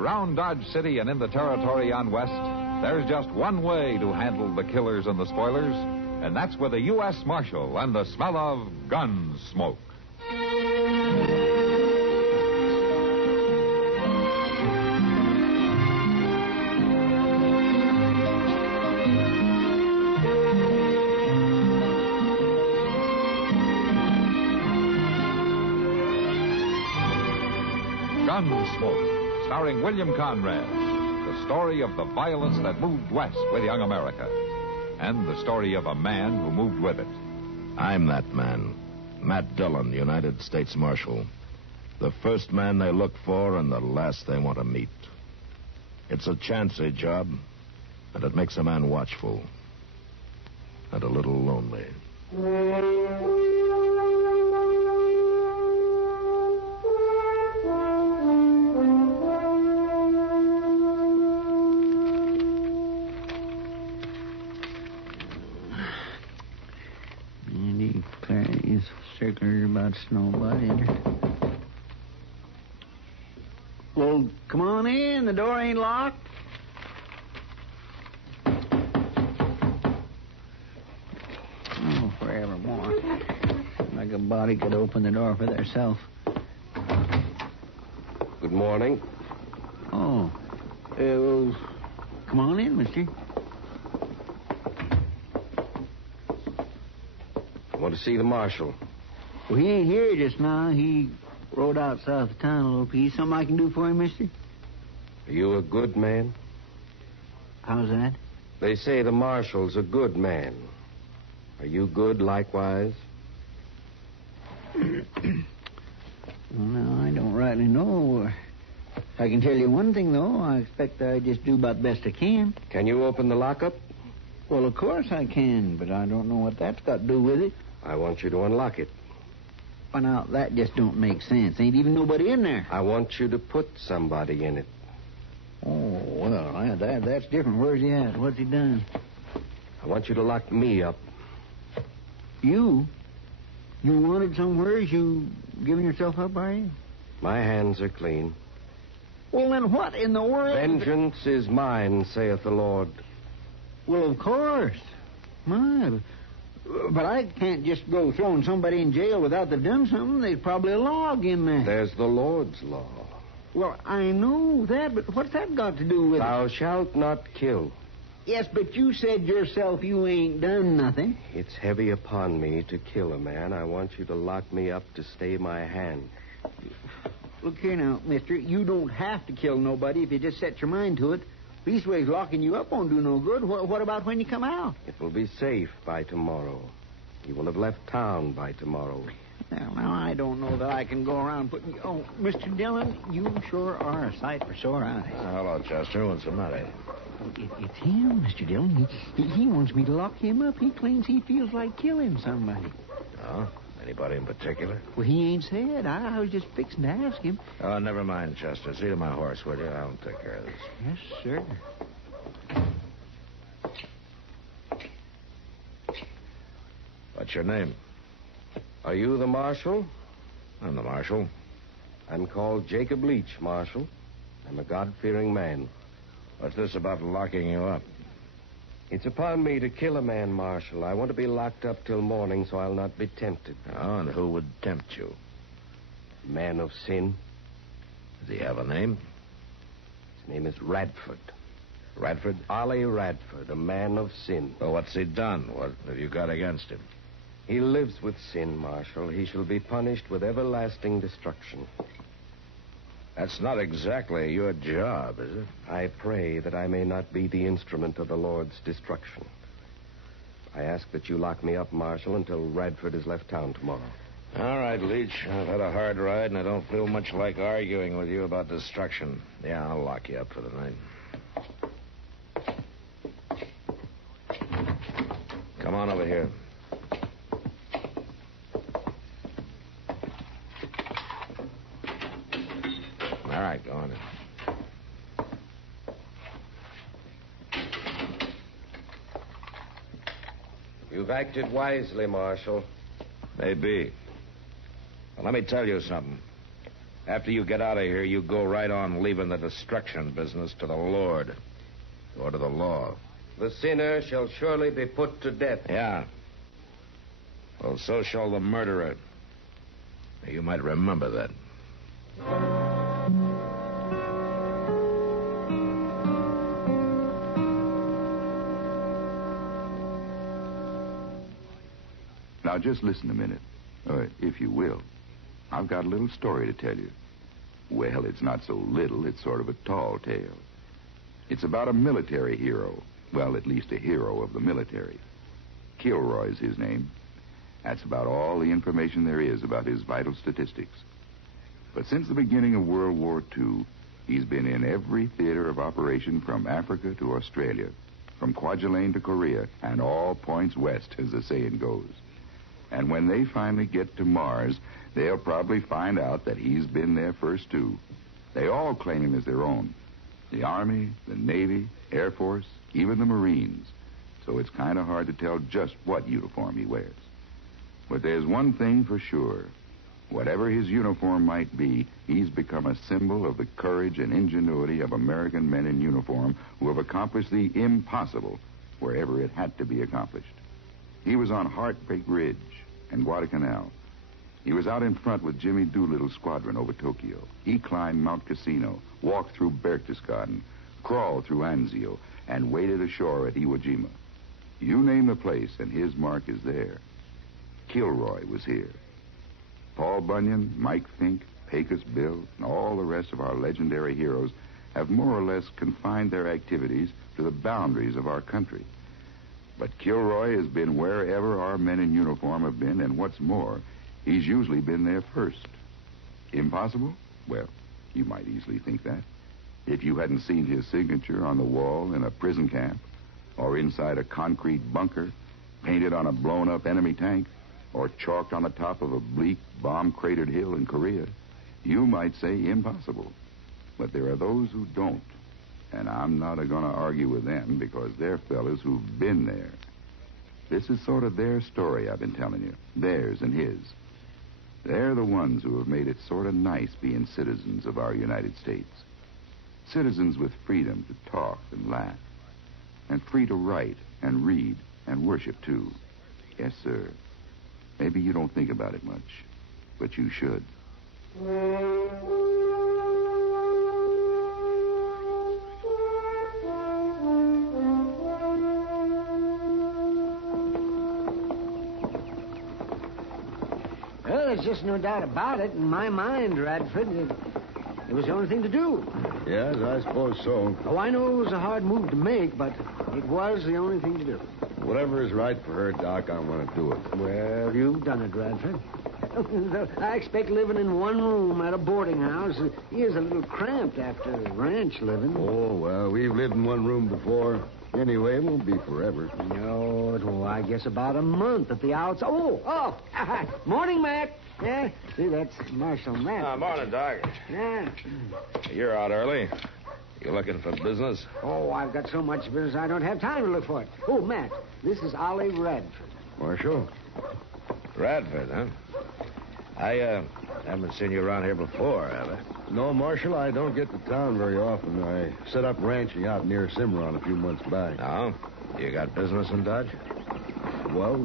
Around Dodge City and in the territory on West, there's just one way to handle the killers and the spoilers, and that's with a U.S. Marshal and the smell of Gunsmoke. Gunsmoke, starring William Conrad. The story of the violence that moved west with young America. And the story of a man who moved with it. I'm that man. Matt Dillon, United States Marshal. The first man they look for and the last they want to meet. It's a chancy job, and it makes a man watchful. And a little lonely. Circles about snowbody. Well, come on in. The door ain't locked. Oh, forevermore. Like a body could open the door for theirself. Good morning. Oh. Well, come on in, mister. I want to see the marshal. Well, he ain't here just now. He rode out south of town a little piece. Something I can do for him, mister? Are you a good man? How's that? They say the marshal's a good man. Are you good likewise? Well, no, I don't rightly know. I can tell you one thing, though. I expect I just do about the best I can. Can you open the lockup? Well, of course I can, but I don't know what that's got to do with it. I want you to unlock it. Well, now, that just don't make sense. Ain't even nobody in there. I want you to put somebody in it. Oh, well, that's different. Where's he at? What's he done? I want you to lock me up. You? You wanted somewhere? You giving yourself up, are you? My hands are clean. Well, then what in the world... Vengeance is mine, saith the Lord. Well, of course. My... But I can't just go throwing somebody in jail without they've done something. There's probably a law in there. There's the Lord's law. Well, I know that, but what's that got to do with Thou shalt not kill. Yes, but you said yourself you ain't done nothing. It's heavy upon me to kill a man. I want you to lock me up to stay my hand. Look here now, mister. You don't have to kill nobody if you just set your mind to it. Leastways, locking you up won't do no good. What about when you come out? It will be safe by tomorrow. You will have left town by tomorrow. Well, now, I don't know that I can go around putting... Oh, Mr. Dillon, you sure are a sight for sore eyes. Hello, Chester. What's the matter? It's him, Mr. Dillon. He wants me to lock him up. He claims he feels like killing somebody. Oh? Anybody in particular? Well, he ain't said. I was just fixing to ask him. Oh, never mind, Chester. See to my horse, will you? I'll take care of this. Yes, sir. What's your name? Are you the marshal? I'm the marshal. I'm called Jacob Leach, Marshal. I'm a God-fearing man. What's this about locking you up? It's upon me to kill a man, Marshal. I want to be locked up till morning so I'll not be tempted. Oh, and who would tempt you? Man of sin. Does he have a name? His name is Radford. Radford? Ollie Radford, a man of sin. Well, what's he done? What have you got against him? He lives with sin, Marshal. He shall be punished with everlasting destruction. That's not exactly your job, is it? I pray that I may not be the instrument of the Lord's destruction. I ask that you lock me up, Marshal, until Radford has left town tomorrow. All right, Leach. I've had a hard ride, and I don't feel much like arguing with you about destruction. Yeah, I'll lock you up for the night. Come on over here. All right, go on in. You've acted wisely, Marshal. Maybe. Well, let me tell you something. After you get out of here, you go right on leaving the destruction business to the Lord. Or to the law. The sinner shall surely be put to death. Yeah. Well, so shall the murderer. You might remember that. Now, just listen a minute, if you will. I've got a little story to tell you. Well, it's not so little, it's sort of a tall tale. It's about a military hero. Well, at least a hero of the military. Kilroy's his name. That's about all the information there is about his vital statistics. But since the beginning of World War II, he's been in every theater of operation from Africa to Australia, from Kwajalein to Korea, and all points west, as the saying goes. And when they finally get to Mars, they'll probably find out that he's been there first, too. They all claim him as their own. The Army, the Navy, Air Force, even the Marines. So it's kind of hard to tell just what uniform he wears. But there's one thing for sure. Whatever his uniform might be, he's become a symbol of the courage and ingenuity of American men in uniform who have accomplished the impossible wherever it had to be accomplished. He was on Heartbreak Ridge and Guadalcanal. He was out in front with Jimmy Doolittle's squadron over Tokyo. He climbed Mount Cassino, walked through Berchtesgaden, crawled through Anzio, and waded ashore at Iwo Jima. You name the place, and his mark is there. Kilroy was here. Paul Bunyan, Mike Fink, Pecos Bill, and all the rest of our legendary heroes have more or less confined their activities to the boundaries of our country. But Kilroy has been wherever our men in uniform have been, and what's more, he's usually been there first. Impossible? Well, you might easily think that. If you hadn't seen his signature on the wall in a prison camp, or inside a concrete bunker, painted on a blown-up enemy tank, or chalked on the top of a bleak, bomb-cratered hill in Korea, you might say impossible. But there are those who don't. And I'm not going to argue with them because they're fellas who've been there. This is sort of their story I've been telling you. Theirs and his. They're the ones who have made it sort of nice being citizens of our United States. Citizens with freedom to talk and laugh. And free to write and read and worship, too. Yes, sir. Maybe you don't think about it much, but you should. Well, there's just no doubt about it. In my mind, Radford, it was the only thing to do. Yes, I suppose so. Oh, I know it was a hard move to make, but it was the only thing to do. Whatever is right for her, Doc, I'm going to do it. Well, you've done it, Radford. I expect living in one room at a boarding house is a little cramped after ranch living. Oh, well, we've lived in one room before. Anyway, it won't be forever. No, well, I guess about a month at the outside. Oh, morning, Mac. Yeah, see, that's Marshal Matt. Morning, Doc. Yeah. You're out early. You looking for business? Oh, I've got so much business I don't have time to look for it. Oh, Matt, this is Ollie Radford. Marshal? Radford, huh? I haven't seen you around here before, have I? No, Marshal, I don't get to town very often. I set up ranching out near Cimarron a few months back. No? You got business in Dodge? Well,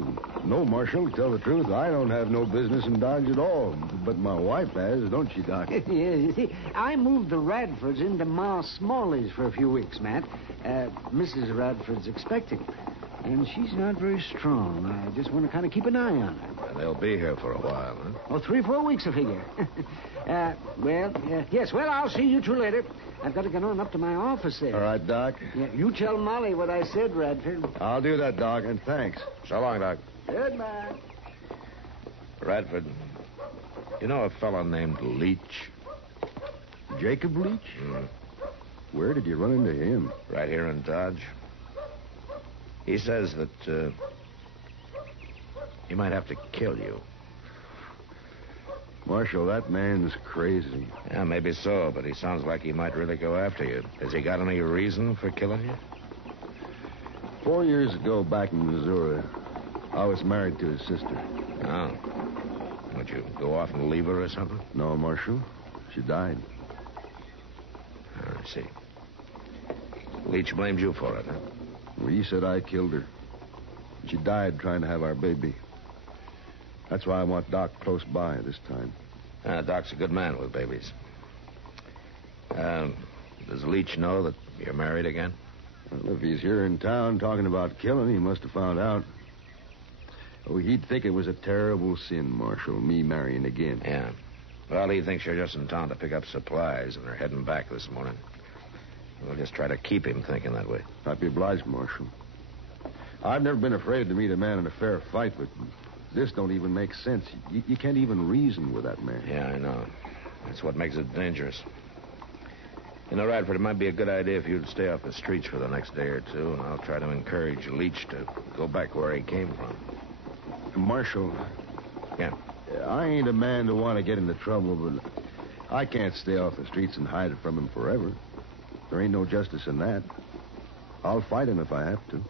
no, Marshal. To tell the truth, I don't have no business in Dodge at all. But my wife has, don't she, Doc? Yes, you see, I moved the Radfords into Ma Smalley's for a few weeks, Matt. Mrs. Radford's expecting. And she's not very strong. I just want to kind of keep an eye on her. And they'll be here for a while, huh? Oh, 3-4 weeks, I figure. Yes, well, I'll see you two later. I've got to get on up to my office there. All right, Doc. Yeah, you tell Molly what I said, Radford. I'll do that, Doc, and thanks. So long, Doc. Goodbye. Radford, you know a fellow named Leach? Jacob Leach? Where did you run into him? Right here in Dodge. He says that he might have to kill you. Marshal, that man's crazy. Yeah, maybe so, but he sounds like he might really go after you. Has he got any reason for killing you? 4 years ago, back in Missouri, I was married to his sister. Oh. Would you go off and leave her or something? No, Marshal. She died. I see. Leach blames you for it, huh? Well, he said I killed her. She died trying to have our baby. That's why I want Doc close by this time. Doc's a good man with babies. Does Leach know that you're married again? Well, if he's here in town talking about killing, he must have found out. Oh, he'd think it was a terrible sin, Marshal, me marrying again. Yeah. Well, he thinks you're just in town to pick up supplies, and they're heading back this morning. We'll just try to keep him thinking that way. I'd be obliged, Marshal. I've never been afraid to meet a man in a fair fight, but this don't even make sense. You can't even reason with that man. Yeah, I know. That's what makes it dangerous. You know, Radford, it might be a good idea if you'd stay off the streets for the next day or two, and I'll try to encourage Leach to go back where he came from. Marshal. Yeah? I ain't a man to want to get into trouble, but I can't stay off the streets and hide it from him forever. There ain't no justice in that. I'll fight him if I have to.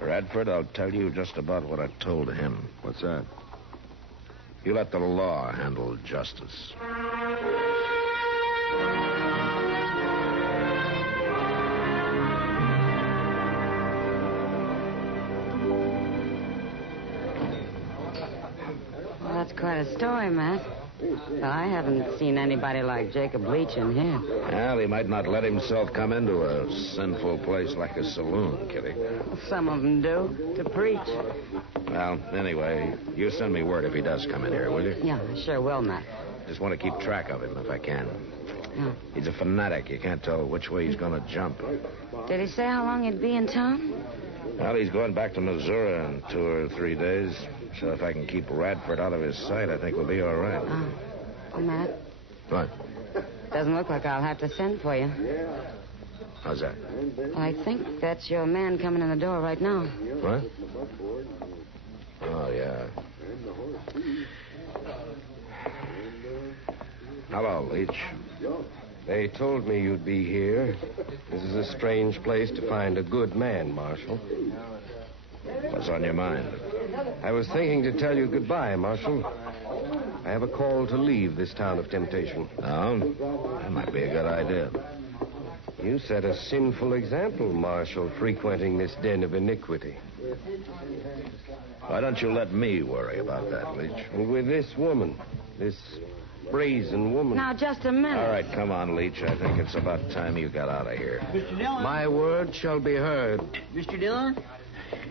Radford, I'll tell you just about what I told him. What's that? You let the law handle justice. Well, that's quite a story, Matt. But I haven't seen anybody like Jacob Leach in here. Well, he might not let himself come into a sinful place like a saloon, Kitty. Some of them do, to preach. Well, anyway, you send me word if he does come in here, will you? Yeah, I sure will, Matt. Just want to keep track of him if I can. Yeah. He's a fanatic. You can't tell which way he's going to jump. Did he say how long he'd be in town? Well, he's going back to Missouri in 2 or 3 days. So if I can keep Radford out of his sight, I think we'll be all right. Oh, Matt. What? Doesn't look like I'll have to send for you. How's that? Well, I think that's your man coming in the door right now. What? Oh, yeah. Hello, Leach. They told me you'd be here. This is a strange place to find a good man, Marshal. What's on your mind? I was thinking to tell you goodbye, Marshal. I have a call to leave this town of temptation. Oh? That might be a good idea. You set a sinful example, Marshal, frequenting this den of iniquity. Why don't you let me worry about that, Leach? And with this woman, this brazen woman. Now, just a minute. All right, come on, Leach. I think it's about time you got out of here. Mr. Dillon? My word shall be heard. Mr. Dillon?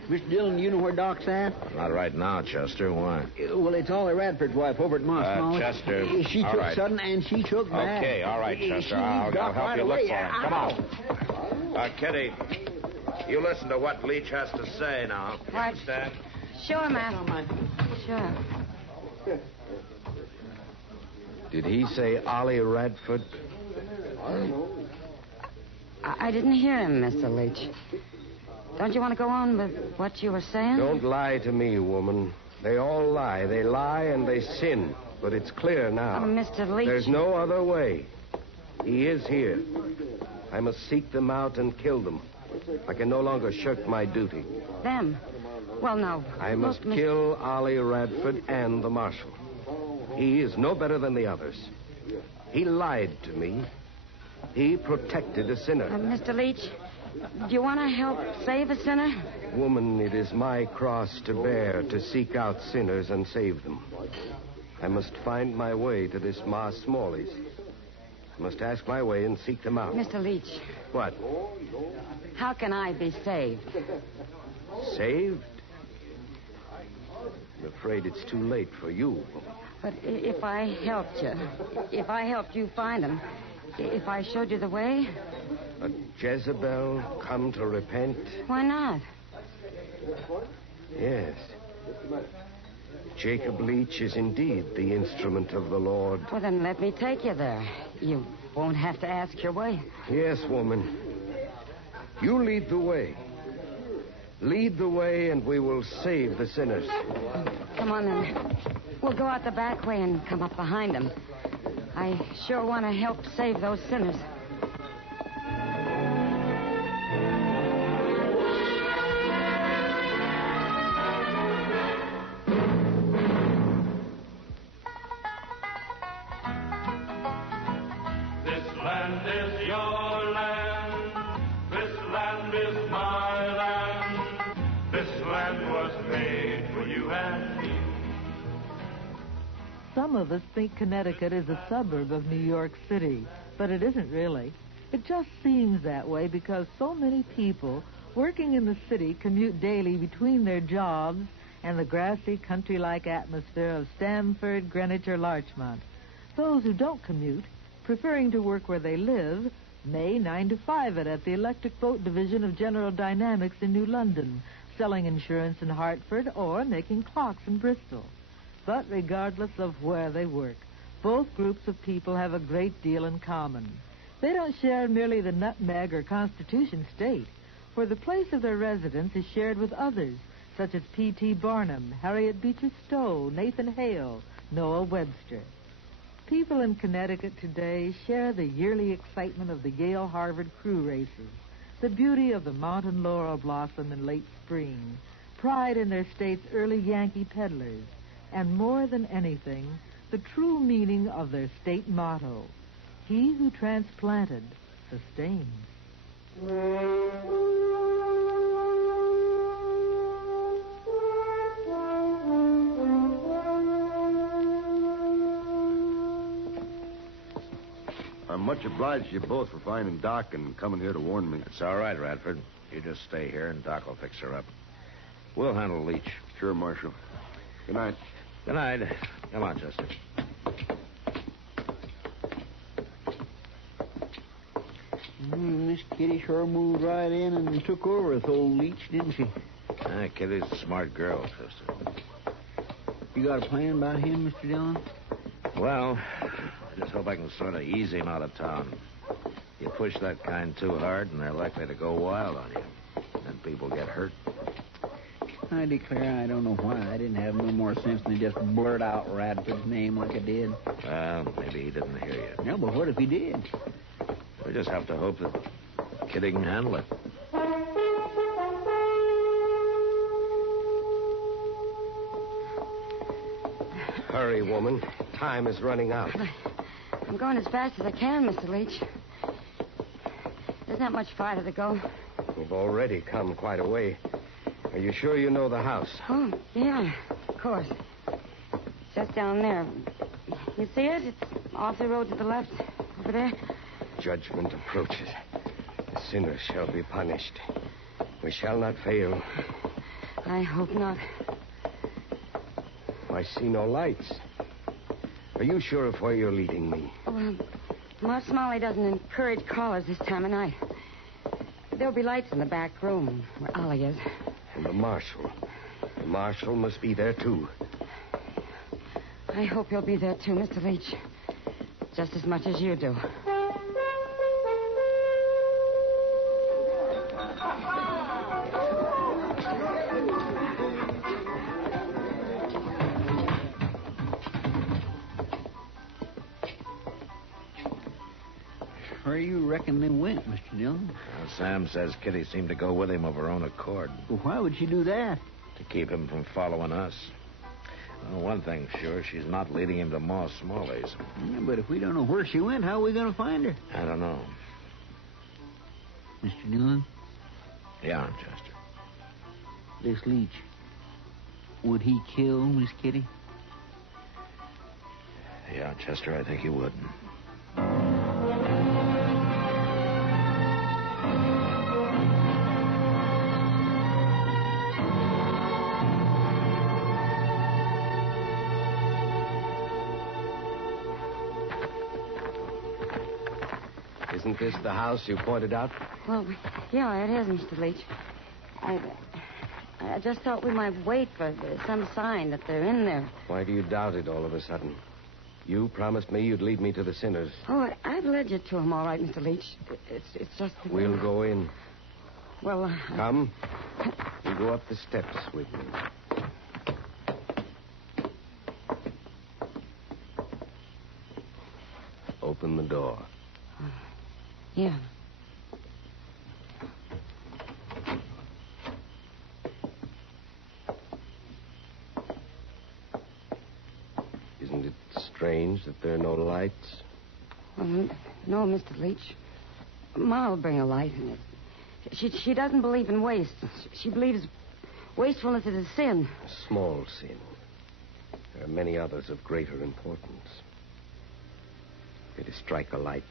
Mr. Dillon, you know where Doc's at? Not right now, Chester. Why? Well, it's Ollie Radford's wife over at Moss. Chester. She all took right. sudden and she took back. Okay, all right, Chester. I'll help you look for him. Come on. Kitty, you listen to what Leach has to say now. You Right. understand? Sure, Matt. Sure. Did he say Ollie Radford? I didn't hear him, Mr. Leach. Don't you want to go on with what you were saying? Don't lie to me, woman. They all lie. They lie and they sin. But it's clear now. Oh, Mr. Leach. There's no other way. He is here. I must seek them out and kill them. I can no longer shirk my duty. Them? Well, no. I must Look, kill Ollie Radford and the marshal. He is no better than the others. He lied to me. He protected a sinner. Mr. Leach, do you want to help save a sinner? Woman, it is my cross to bear to seek out sinners and save them. I must find my way to this Ma Smalley's. I must ask my way and seek them out. Mr. Leach. What? How can I be saved? Saved? I'm afraid it's too late for you. But if I helped you, if I helped you find him, if I showed you the way, A Jezebel come to repent? why not? Yes. Jacob Leach is indeed the instrument of the Lord. Well, then let me take you there. You won't have to ask your way. Yes, woman. You lead the way. Lead the way, and we will save the sinners. Come on, then. We'll go out the back way and come up behind him. I sure want to help save those sinners. land is your land. This land is my land. This land was made for you and me. Some of us think Connecticut is a suburb of New York City, but it isn't really. It just seems that way because so many people working in the city commute daily between their jobs and the grassy country-like atmosphere of Stamford, Greenwich, or Larchmont. Those who don't commute, preferring to work where they live, may 9 to 5 it at the electric boat division of General Dynamics in New London, selling insurance in Hartford, or making clocks in Bristol. But regardless of where they work, both groups of people have a great deal in common. They don't share merely the nutmeg or Constitution state, for the place of their residence is shared with others, such as P.T. Barnum, Harriet Beecher Stowe, Nathan Hale, Noah Webster. People in Connecticut today share the yearly excitement of the Yale-Harvard crew races, the beauty of the mountain laurel blossom in late spring, pride in their state's early Yankee peddlers, and more than anything, the true meaning of their state motto, he who transplanted sustains. I'm much obliged to you both for finding Doc and coming here to warn me. It's all right, Radford. You just stay here, and Doc will fix her up. We'll handle Leach. Sure, Marshal. Good night. Good night. Come on, Chester. Miss Kitty sure moved right in and took over with old Leach, didn't she? Kitty's a smart girl, Chester. You got a plan about him, Mr. Dillon? Well, I just hope I can sort of ease him out of town. You push that kind too hard, and they're likely to go wild on you. Then people get hurt. I declare I don't know why I didn't have no more sense than to just blurt out Radford's name like I did. Well, maybe he didn't hear you. No, but what if he did? We just have to hope that Kitty can handle it. Hurry, woman. Time is running out. I'm going as fast as I can, Mr. Leach. There's not much farther to go. We've already come quite a way. Are you sure you know the house? Oh, yeah, of course. Just down there. You see it? It's off the road to the left. Over there. Judgment approaches. The sinners shall be punished. We shall not fail. I hope not. I see no lights. Are you sure of where you're leading me? Well, Mark Smalley doesn't encourage callers this time of night. There'll be lights in the back room where Ollie is. And the marshal. The marshal must be there, too. I hope he'll be there, too, Mr. Leach. Just as much as you do. Where you reckon they went, Mr. Dillon? Well, Sam says Kitty seemed to go with him of her own accord. Well, why would she do that? To keep him from following us. Well, one thing's sure, she's not leading him to Ma Smalley's. Yeah, but if we don't know where she went, how are we going to find her? I don't know. Mr. Dillon? Yeah, Chester. This Leach, would he kill Miss Kitty? Yeah, Chester, I think he would. Isn't this the house you pointed out? Well, yeah, it is, Mr. Leach. I just thought we might wait for some sign that they're in there. Why do you doubt it all of a sudden? You promised me you'd lead me to the sinners. Oh, I've led you to them all right, Mr. Leach. It's just... We'll go in. Well, Come. You go up the steps with me. Open the door. Yeah. Isn't it strange that there are no lights? Well, No, Mr. Leach. Ma will bring a light in it. She doesn't believe in waste. She believes wastefulness is a sin. A small sin. There are many others of greater importance. It is strike a light.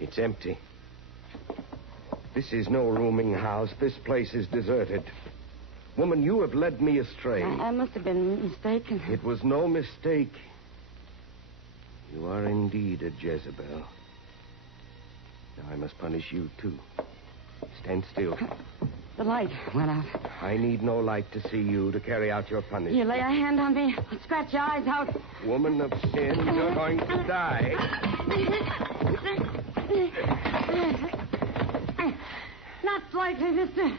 It's empty. This is no rooming house. This place is deserted. Woman, you have led me astray. I must have been mistaken. It was no mistake. You are indeed a Jezebel. Now I must punish you, too. Stand still. The light went out. I need no light to see you to carry out your punishment. You lay a hand on me, I'll scratch your eyes out. Woman of sin, you're going to die. Not likely, mister.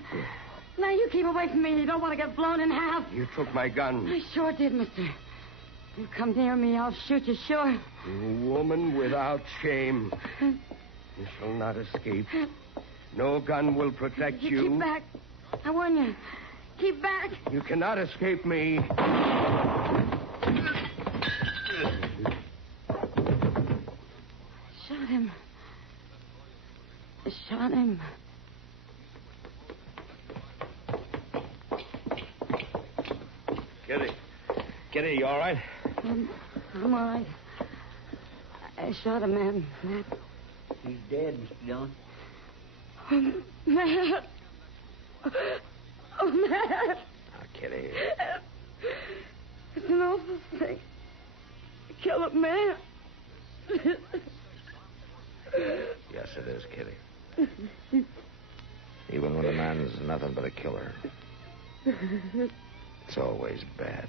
Now, you keep away from me. You don't want to get blown in half. You took my gun. I sure did, mister. You come near me, I'll shoot you, sure. You woman without shame. You shall not escape. No gun will protect you. Keep back. I warn you. Keep back. You cannot escape me. Shot him. I shot him. Kitty, you all right? I'm all right. I shot a man, Matt. He's dead, Mr. Dillon. Oh, Matt. Oh, Matt. Oh, Kitty. It's an awful thing. To kill a man. Yes, it is, Kitty. Even when a man is nothing but a killer, it's always bad.